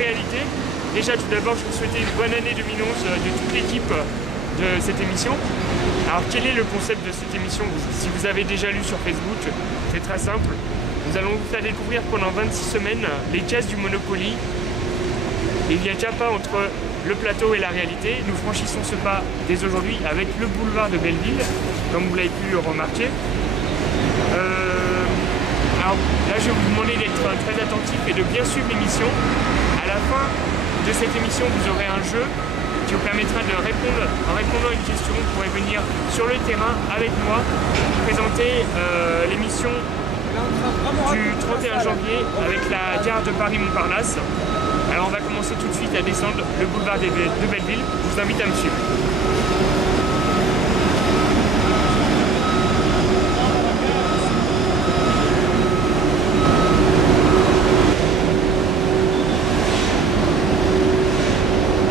réalité. Déjà tout d'abord je vous souhaite une bonne année 2011 de toute l'équipe de cette émission. Alors quel est le concept de cette émission? Si vous avez déjà lu sur Facebook, c'est très simple. Nous allons vous faire découvrir pendant 26 semaines les caisses du Monopoly. Il n'y a qu'un pas entre le plateau et la réalité. Nous franchissons ce pas dès aujourd'hui avec le boulevard de Belleville, comme vous l'avez pu le remarquer. Alors là, je vais vous demander d'être très attentif et de bien suivre l'émission. À la fin de cette émission, vous aurez un jeu qui vous permettra de répondre. En répondant à une question, vous pourrez venir sur le terrain avec moi, présenter l'émission du 31 janvier avec la gare de Paris-Montparnasse. Alors on va commencer tout de suite à descendre le boulevard de Belleville. Je vous invite à me suivre.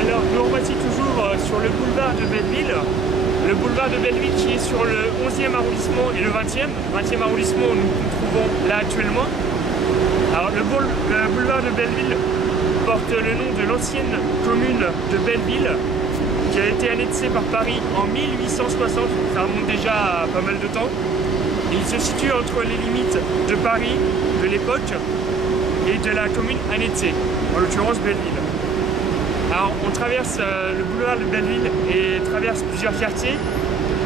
Alors nous revoici toujours sur le boulevard de Belleville. Le boulevard de Belleville qui est sur le 11e arrondissement et le 20e arrondissement où nous nous trouvons là actuellement. Alors le boulevard de Belleville porte le nom de l'ancienne commune de Belleville qui a été annexée par Paris en 1860, ça remonte déjà à pas mal de temps. Et il se situe entre les limites de Paris de l'époque et de la commune annexée, en l'occurrence Belleville. Alors on traverse le boulevard de Belleville et traverse plusieurs quartiers,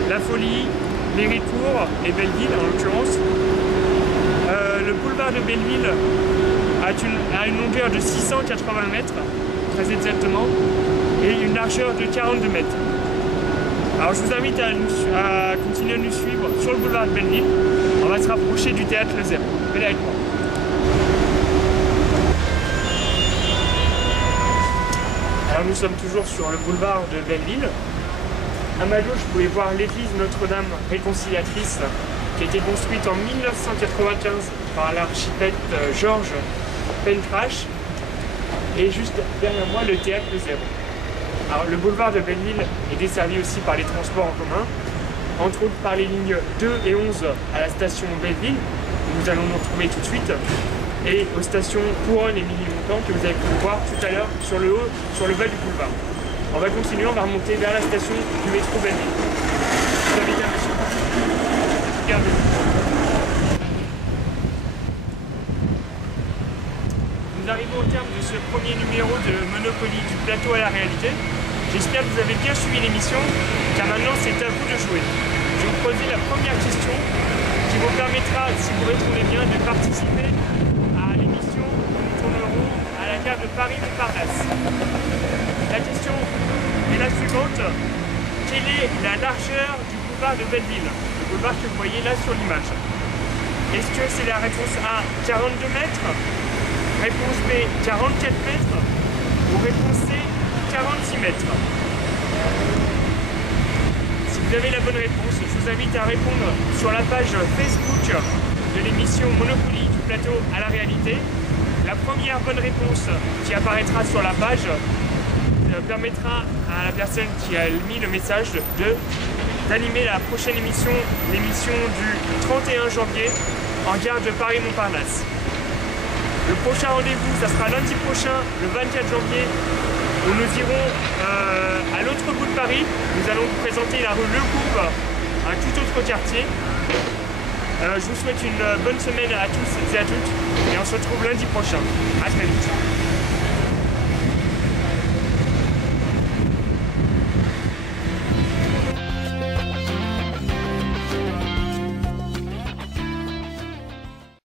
La Folie, Méricourt et Belleville en l'occurrence. Le boulevard de Belleville a une longueur de 680 mètres, très exactement, et une largeur de 42 mètres. Alors je vous invite à continuer à nous suivre sur le boulevard de Belleville. On va se rapprocher du théâtre Le Zéro. Venez avec moi. Alors nous sommes toujours sur le boulevard de Belleville. À ma gauche, vous pouvez voir l'église Notre-Dame Réconciliatrice qui a été construite en 1995 par l'architecte Georges Pentrache. Et juste derrière moi, le théâtre Le Zéro. Alors le boulevard de Belleville est desservi aussi par les transports en commun, entre autres par les lignes 2 et 11 à la station Belleville, où nous allons nous retrouver tout de suite, et aux stations Couronne et Ménilmontant que vous avez pu voir tout à l'heure sur le haut, sur le bas du boulevard. On va continuer, on va remonter vers la station du métro Belleville. Je vous invite à me suivre. Regardez. Nous arrivons au terme de ce premier numéro de Monopoly du plateau à la réalité. J'espère que vous avez bien suivi l'émission, car maintenant c'est à vous de jouer. Je vais vous poser la première question qui vous permettra, si vous répondez bien, de participer à l'émission où nous tournerons à la gare de Paris-Montparnasse. La question est la suivante. Quelle est la largeur du boulevard de Belleville? Le boulevard que vous voyez là sur l'image. Est-ce que c'est la réponse A, 42 mètres? Réponse B, 44 mètres, ou réponse C, 46 mètres. Si vous avez la bonne réponse, je vous invite à répondre sur la page Facebook de l'émission Monopoly du plateau à la réalité. La première bonne réponse qui apparaîtra sur la page permettra à la personne qui a mis le message d'animer la prochaine émission, l'émission du 31 janvier en gare de Paris-Montparnasse. Le prochain rendez-vous, ça sera lundi prochain, le 24 janvier, où nous irons à l'autre bout de Paris. Nous allons vous présenter la rue Le Courbe, un tout autre quartier. Je vous souhaite une bonne semaine à tous et à toutes, et on se retrouve lundi prochain. À très vite.